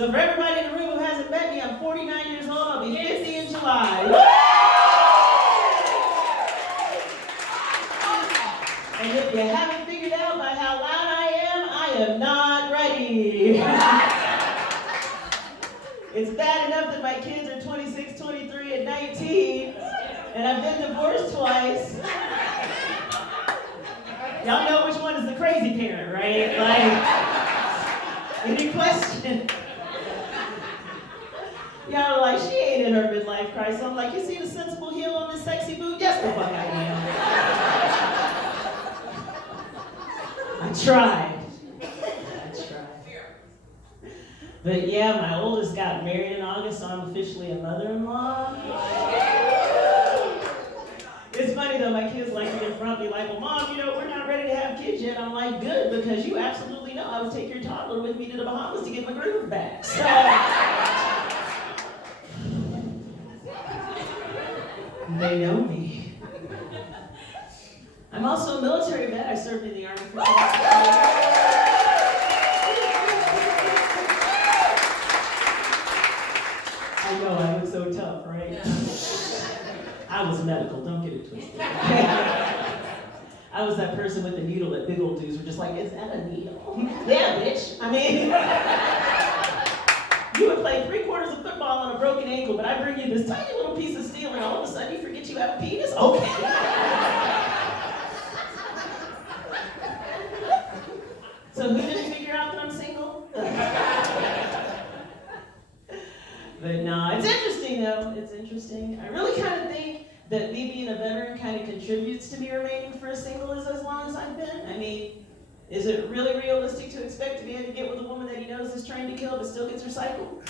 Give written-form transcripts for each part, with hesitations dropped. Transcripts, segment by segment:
So for everybody in the room who hasn't met me, I'm 49 years old. I'll be 50 in July. And if you haven't figured out by how loud I am not ready. It's bad enough that my kids are 26, 23, and 19, and I've been divorced twice. Y'all know which one is the crazy parent, right? Like, any question? Y'all are like, she ain't in her midlife crisis. I'm like, you see the sensible heel on this sexy boot? Yes, the fuck I am. I tried. But yeah, my oldest got married in August, so I'm officially a mother-in-law. It's funny though, my kids like to confront me like, well, Mom, you know, we're not ready to have kids yet. I'm like, good, because you absolutely know I would take your toddler with me to the Bahamas to get my groove back. So, they know me. I'm also a military vet. I served in the Army for 10 years. I know, I look so tough, right? Yeah. I was medical, don't get it twisted. I was that person with the needle that big old dudes were just like, is that a needle? Yeah, bitch. I mean, you would play 3/4 of football on a broken ankle, but I bring you this tiny little piece of steel and all of a sudden you forget you have a penis? Okay. So who didn't figure out that I'm single? But no, it's interesting though, it's interesting. I really kind of think that me being a veteran kind of contributes to me remaining for as single as long as I've been. I mean, is it really realistic to expect to be able to get with a woman that he knows is trained to kill but still gets recycled?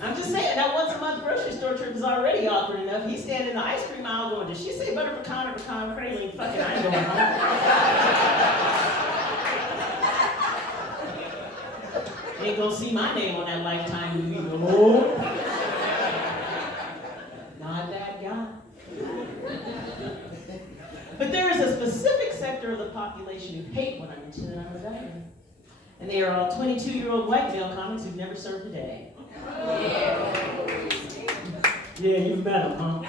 I'm just saying, that once a month grocery store trip is already awkward enough. He's standing in the ice cream aisle going, did she say butter pecan or pecan praline? Fucking I ain't going home. Ain't gonna see my name on that Lifetime movie no more. Not that guy. But there is a specific sector of the population who hate when I mention that I'm a veteran. And they are all 22-year-old white male comics who've never served a day. Yeah, you've met them, huh?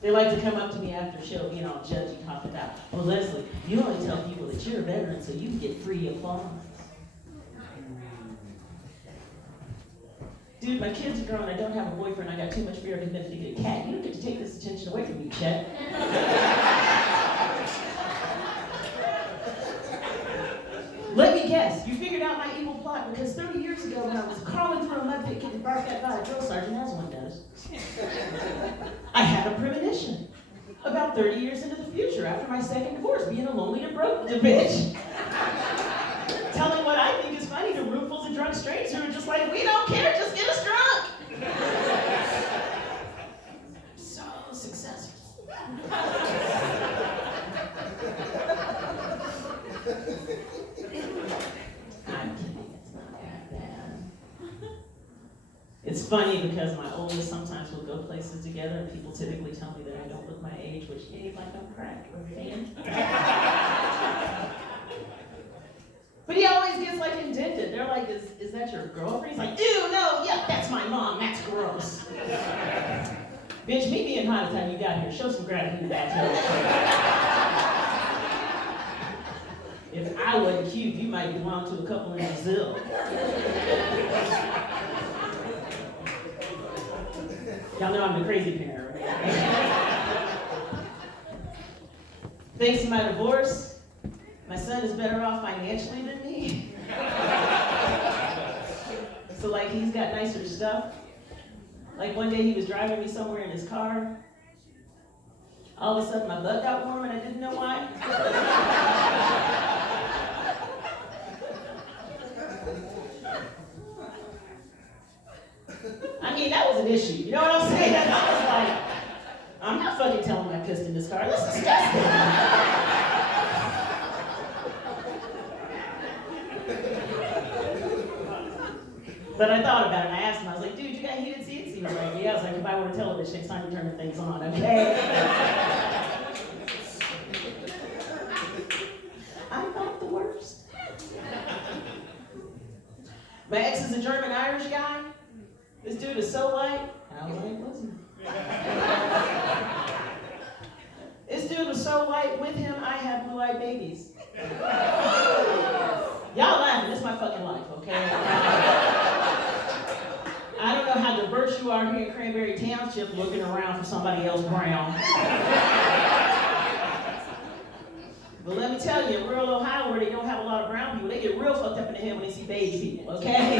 They like to come up to me after show, you know, judgy, talk about, well, Leslie, you only tell people that you're a veteran so you can get free applause. Dude, my kids are grown, I don't have a boyfriend, I got too much fear of committing to get a cat. You don't get to take this attention away from me, Chet. Let me guess, you figured out my evil plot because 30 years ago when I was crawling through a mud pit getting barked at by a drill sergeant, as one does, I had a premonition about 30 years into the future after my second divorce, being a lonely and broke bitch. Telling what I think is funny to roomfuls of drunk strangers who are just like, we don't care, just get us drunk. So successful. I'm kidding, it's not that bad. It's funny because my oldest sometimes will go places together and people typically tell me that I don't look my age, which ain't like I'm cracked or fan. But he always gets like indented. They're like, is that your girlfriend? He's like, ew, no, yeah, that's my mom, that's gross. Bitch, me being hot the time you got here, show some gratitude back here. If I wasn't cute, you might belong to a couple in Brazil. Y'all know I'm the crazy parent, right? Thanks to my divorce, my son is better off financially than me. So like he's got nicer stuff. Like one day he was driving me somewhere in his car. All of a sudden my butt got warm and I didn't know why. I mean, that was an issue. You know what I'm saying? I was like, I'm not fucking telling him I pissed in this car. Let's discuss it. But I thought about it and I asked him, I was like, dude, you got heated seats? He was like, yeah. I was like, if I were to tell a bitch next time you turn the things on, okay? a German-Irish guy. This dude is so white. How white was he? This dude was so white. With him, I had blue-eyed babies. Y'all laughing. This is my fucking life, okay? I don't know how diverse you are here in Cranberry Township looking around for somebody else brown. But let me tell you, in rural Ohio, where they don't have a lot of brown people, they get real fucked up in the head when they see beige people, okay?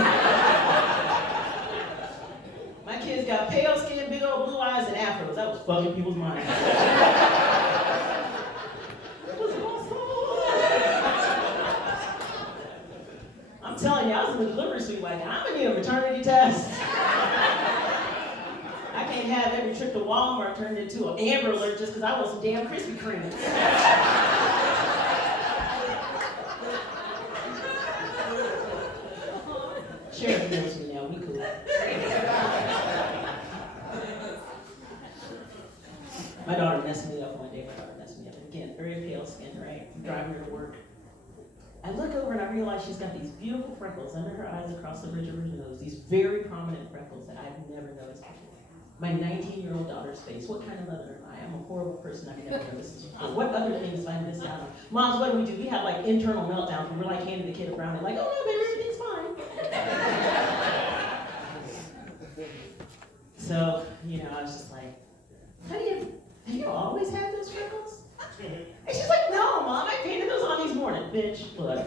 My kids got pale skin, big old blue eyes, and afros. That was fucking people's minds. It was awesome. I'm telling you, I was in the delivery suite like, I'm gonna need a maternity test. I can't have every trip to Walmart turned into an Amber Alert just because I want some damn Krispy Kremes. Sheriff knows me now, we cool. My daughter messed me up one day. Again, very pale skin, right? I'm driving her to work. I look over and I realize she's got these beautiful freckles under her eyes across the ridge of her nose, these very prominent freckles that I've never noticed before. My 19-year-old daughter's face. What kind of mother am I? I'm a horrible person. I've never noticed this before. What other things have I missed out on? Moms, what do? We have like internal meltdowns when we're like handing the kid a brownie, like, oh no, baby, everything's fine. So, I was just like, honey, have you always had those freckles? And she's like, no, Mom, I painted those on these morning. Bitch, look.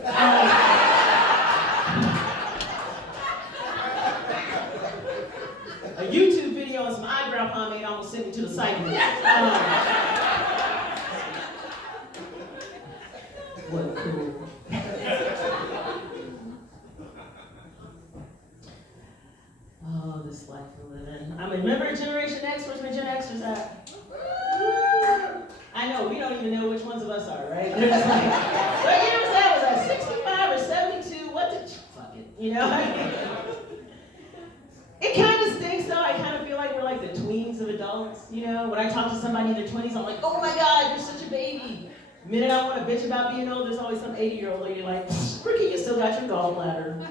A YouTube video and some eyebrow pomade almost sent me to the psych ward. What cool. Oh, this life we're living. I'm a member of Generation X. Where's my Gen Xers at? I know, we don't even know which ones of us are, right? They're just like, what year was that? Was I 65 or 72? What did fuck it, It kind of stinks though. I kind of feel like we're like the tweens of adults, When I talk to somebody in their 20s, I'm like, oh my God, you're such a baby. The minute I want to bitch about being old, there's always some 80-year-old lady like, Ricky, you still got your gallbladder.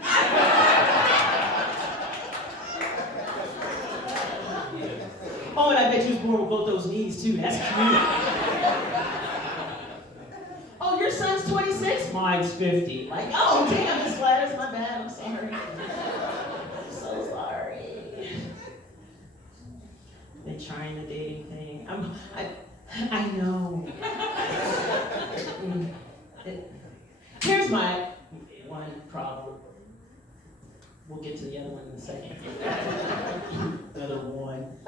Oh, and I bet you was born with both those knees too. That's cute. Oh, your son's 26? Mine's 50. Like, oh, damn, this ladder's my bad. I'm sorry. I'm so sorry. Been trying the dating thing. I know. Here's my one problem. We'll get to the other one in a second. The other one.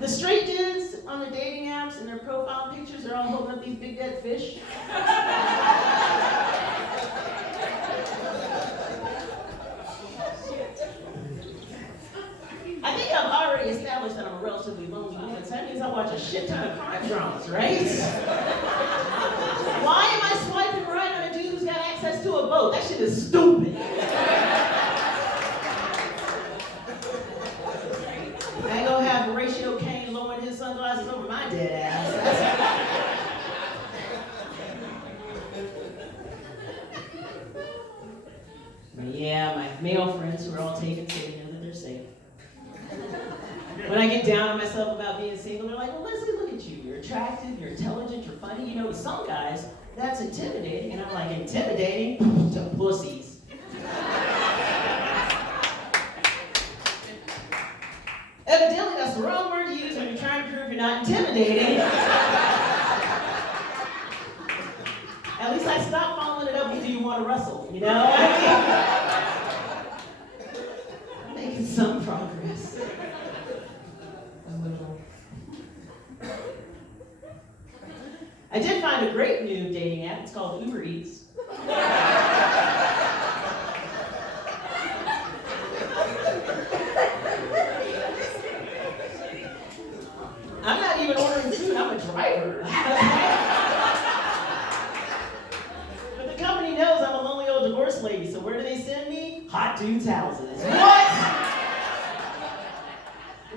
The straight dudes on the dating apps and their profile pictures are all holding up these big dead fish. I think I've already established that I'm a relatively lonely woman, so that means I watch a shit ton of crime dramas, right? Why am I swiping right on a dude who's got access to a boat? That shit is stupid. I ain't gonna have Horatio Kane lowering his sunglasses over my dead ass. But yeah, my male friends who are all taken so they know that they're safe. When I get down on myself about being single, they're like, well, Leslie, look at you. You're attractive, you're intelligent, you're funny. To some guys, that's intimidating. And I'm like, intimidating to pussies. Evidently, that's the wrong word to use when you're trying to prove you're not intimidating. At least I stopped following it up with, do you want to wrestle? I'm making some progress. A little. I did find a great new dating app. It's called Uber Eats. I'm not even ordering food, I'm a driver. But the company knows I'm a lonely old divorced lady, so where do they send me? Hot dudes' houses. What?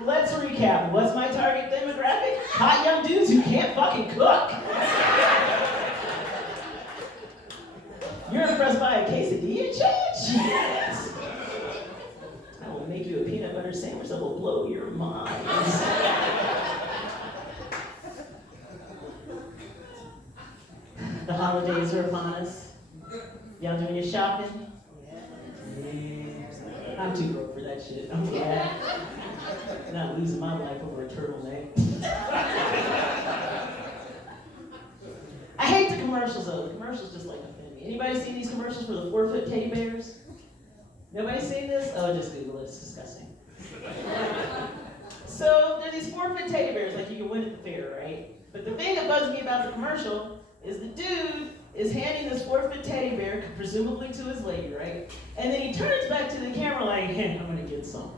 Let's recap. What's my target demographic? Hot young dudes who can't fucking cook. You're impressed by a quesadilla, Church? holidays are upon us. Y'all doing your shopping? I'm too broke for that shit. I'm glad. I'm not losing my life over a turtleneck. I hate the commercials though. The commercials just like offend me. Anybody seen these commercials for the 4-foot teddy bears? Nobody seen this? Oh, just Google it. It's disgusting. So there's these 4-foot teddy bears like you can win at the fair, right? But the thing that bugs me about the commercial is the dude is handing this 4-foot teddy bear, presumably to his lady, right? And then he turns back to the camera like, hey, I'm gonna get some.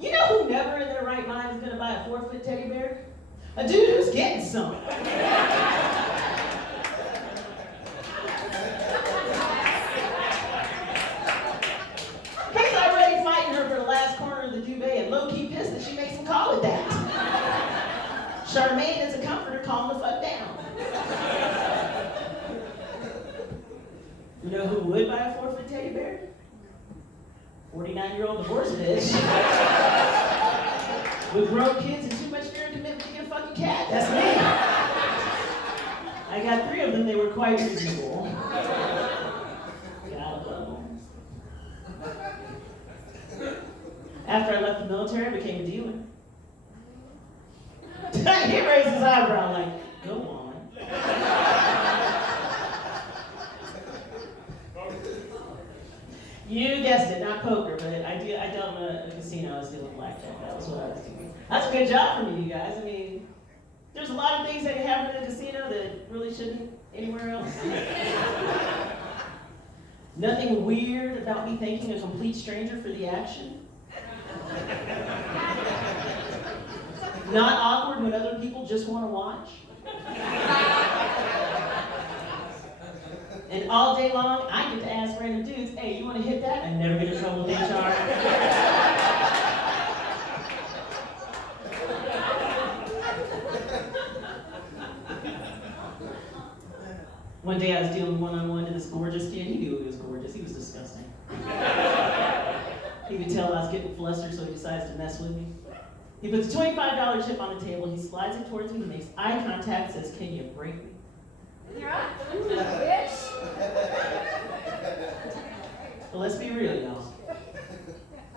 You know who never in their right mind is gonna buy a 4-foot teddy bear? A dude who's getting some. He's already fighting her for the last corner of the duvet and low-key pissed that she makes him call it that. Charmaine is a comforter, calm the fuck down. You know who would buy a 4-foot teddy bear? 49-year-old divorced bitch. With grown kids and too much fear and commitment to get a fucking cat. That's me. I got 3 of them, they were quite reasonable. Gotta love them. After I left the military, I became a dealer. He raised his eyebrow like, go on. You guessed it, not poker, but I dealt in a casino. I was dealing blackjack. That was what I was doing. That's a good job for me, you guys. I mean, there's a lot of things that can happen in a casino that really shouldn't anywhere else. Nothing weird about me thanking a complete stranger for the action. Not awkward when other people just want to watch. And all day long, I get to ask random dudes, hey, you want to hit that? I never get in trouble with HR. One day I was dealing one-on-one to this gorgeous kid. He knew he was gorgeous. He was disgusting. He could tell I was getting flustered, so he decides to mess with me. He puts a $25 chip on the table, he slides it towards me, he makes eye contact, says, can you break me? But let's be real, y'all.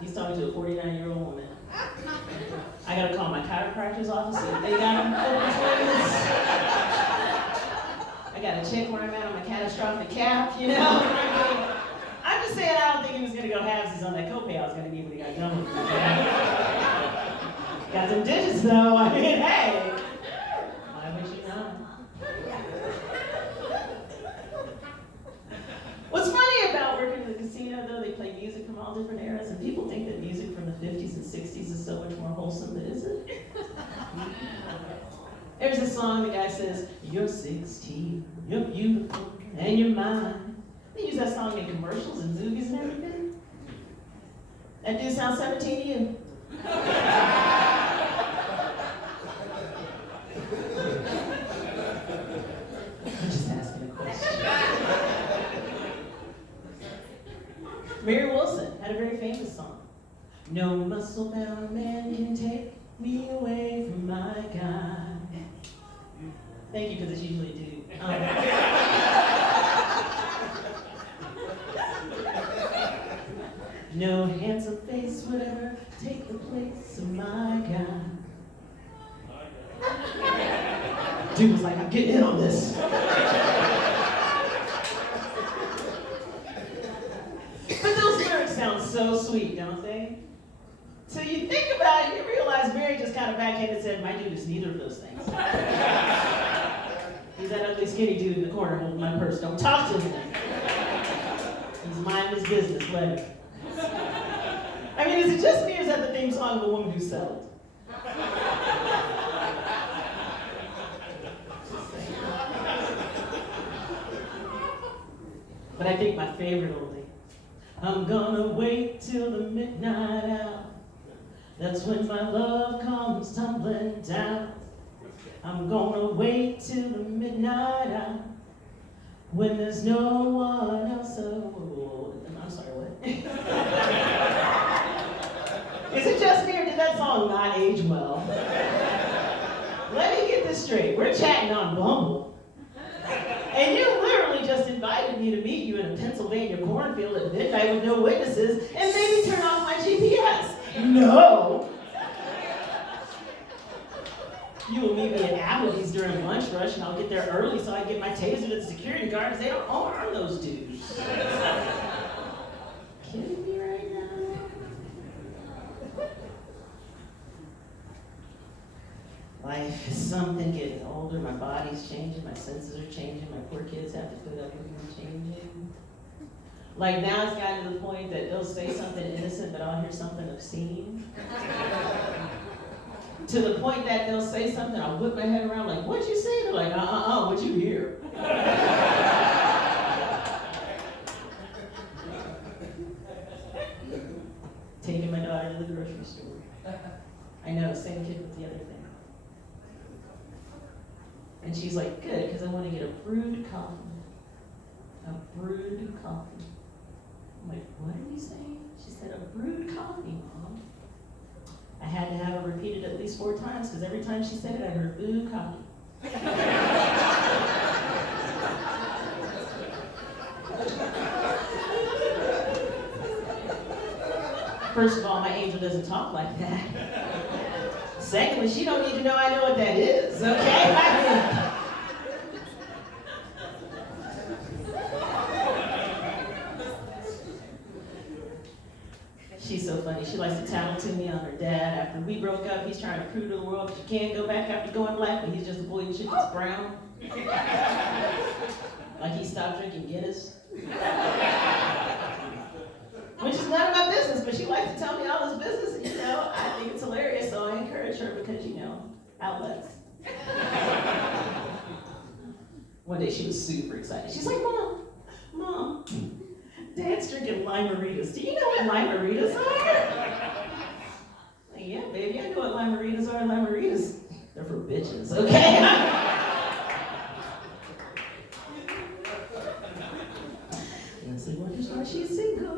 He's talking to a 49-year-old woman. I gotta call my chiropractor's office, see if they got him open appointments. I gotta check where I'm at on my catastrophic cap, you know? I'm just saying I don't think he was gonna go halvesies on that copay I was gonna need when he got done with me. Got some digits though, I mean, hey. I wish you not. What's funny about working in the casino though, they play music from all different eras, and people think that music from the 50s and 60s is so much more wholesome, but is it? There's a song, the guy says, you're 16, you're beautiful, and you're mine. They use that song in commercials and movies and everything. That dude sounds 17 to you. I'm just asking a question. Mary Wilson had a very famous song. No muscle-bound man can take me away from my God. Thank you, because it's usually do. No handsome face would ever take the place of my God. Dude was like, I'm getting in on this. But those lyrics sound so sweet, don't they? So you think about it, you realize Mary just kind of backhanded said, my dude is neither of those things. He's that ugly skinny dude in the corner holding my purse. Don't talk to him. He's minding his business, let him. I mean, is it just me or is that the theme song of a woman who settled? But I think my favorite oldie, I'm gonna wait till the midnight hour. That's when my love comes tumbling down. I'm gonna wait till the midnight hour when there's no one else. I'm sorry, what? Is it just me or did that song not age well? Let me get this straight. We're chatting on Bumble. And you literally just invited me to meet you in a Pennsylvania cornfield at midnight with no witnesses and maybe turn off my GPS. No. You will meet me at Applebee's during lunch rush, and I'll get there early so I can get my taser to the security guard because they don't arm those dudes. Kidding me right now? Life is something, getting older, my body's changing, my senses are changing, my poor kids have to put up with me changing. Like now it's gotten to the point that they'll say something innocent, but I'll hear something obscene. To the point that they'll say something, I'll whip my head around like, what'd you say? They're like, what'd you hear? Taking my daughter to the grocery store. I know, same kid with the other thing. And she's like, good, because I want to get a brewed coffee. A brewed coffee. I'm like, what are you saying? She said, a brewed coffee, Mom. I had to have her repeat it at least 4 times, because every time she said it, I heard, ooh, coffee. First of all, my angel doesn't talk like that. Secondly, she don't need to know I know what that is, okay? She's so funny. She likes to tattle to me on her dad. After we broke up, he's trying to prove to the world that you can't go back after going black, but he's just a boy and shit that's brown. Like he stopped drinking Guinness. Which is none of my business, but she likes to tell me all this business, and I think it's hilarious, so I encourage her because, outlets. One day she was super excited. She's like, Mom, Dad's drinking lime-maritas. Do you know what lime-maritas are? Like, yeah, baby, I know what lime-maritas are. Lime-maritas, they're for bitches, okay? Leslie wonders why she's single.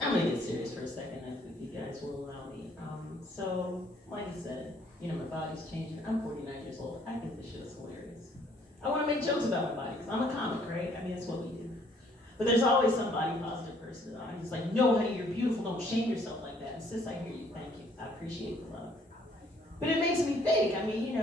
I'm gonna get serious for a second if you guys will allow me. So, like I said, my body's changing. I'm 49 years old. I think this shit is hilarious. I want to make jokes about my body because I'm a comic, right? I mean, that's what we do. But there's always some body positive person that I'm just like, no, honey, you're beautiful. Don't shame yourself like that. And sis, I hear you. Thank you. I appreciate the love. But it makes me think. I mean,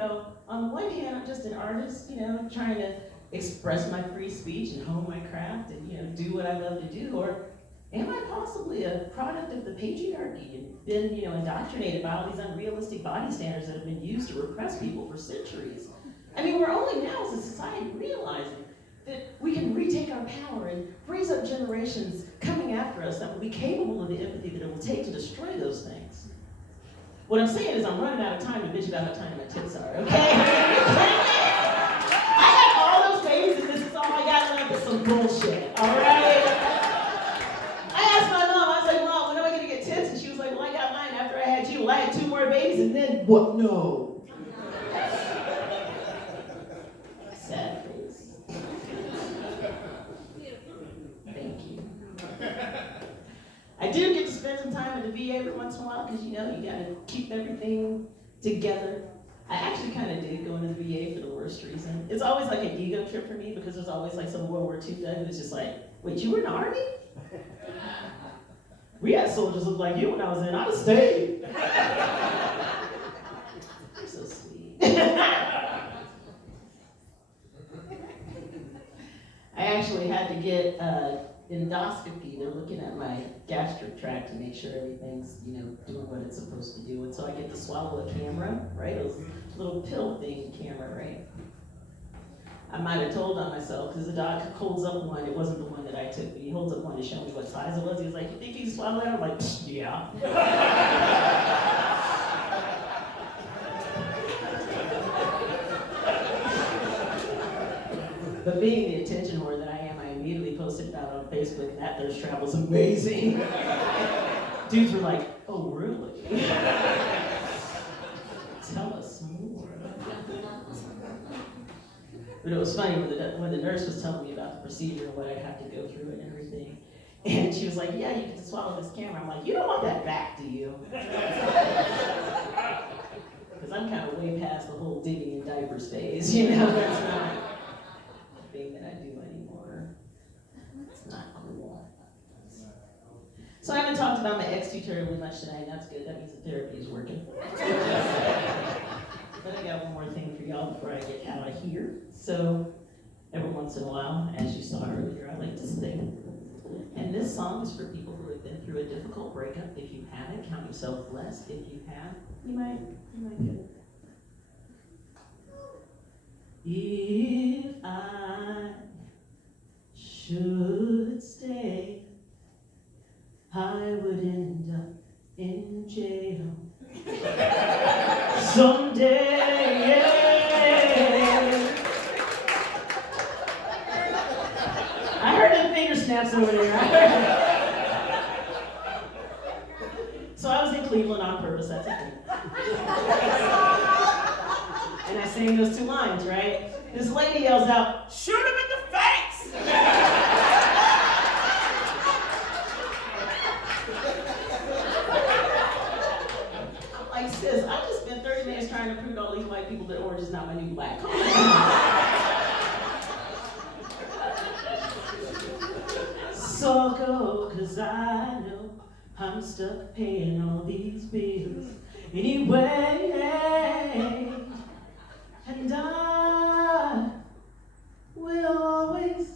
on the one hand, I'm just an artist, trying to express my free speech and hone my craft and, do what I love to do. Or am I possibly a product of the patriarchy and been, indoctrinated by all these unrealistic body standards that have been used to repress people for centuries? I mean, we're only now as a society realizing that we can retake our power and raise up generations coming after us that will be capable of the empathy that it will take to destroy those things. What I'm saying is I'm running out of time to bitch about how tiny my tits are, okay? I had all those babies and this is all I got left is some bullshit, all right? I asked my mom, I was like, Mom, when am I going to get tits? And she was like, well, I got mine after I had you. Well, I had 2 more babies and then what? No. Sad face. Thank you. I do get to spend some time at the VA every once in a while because, you got to keep everything together. I actually kind of did go into the VA for the worst reason. It's always like an ego trip for me because there's always like some World War II guy who's just like, wait, you were in the Army? We had soldiers look like you when I was in. I'd have stayed. You're so sweet. I actually had to get endoscopy. They're looking at my gastric tract to make sure everything's, doing what it's supposed to do. And so I get to swallow a camera, right? Those little pill thing camera, right? I might have told on myself because the doc holds up one. It wasn't the one that I took, but he holds up one to show me what size it was. He was like, "You think you can swallow that?" I'm like, "Yeah." But being the attention whore that I am, I immediately posted about it on Facebook, and that thirst trap was amazing. Dudes were like, "Oh, really?" Tell us more. But it was funny when the nurse was telling me about the procedure and what I'd have to go through and everything. And she was like, yeah, you can just swallow this camera. I'm like, you don't want that back, do you? Because I'm kind of way past the whole digging in diapers phase, you know? That's not a thing that I do anymore. It's not cool. So I haven't talked about my ex too terribly much tonight. That's good. That means the therapy is working. But I got one more thing for y'all before I get out of here. So every once in a while, as you saw earlier, I like to sing. And this song is for people who have been through a difficult breakup. If you haven't, count yourself blessed. If you have, you might get it. If I should stay, I would end up in jail someday. I heard them finger snaps over there. So I was in Cleveland on purpose, that's a thing. And I sang those two lines, right? This lady yells out, shoot him in the face! I'm like, sis, I just spent 30 minutes trying to prove to all these white people that orange is not my new black. So go, 'cause I know I'm stuck paying all these bills anyway. And I will always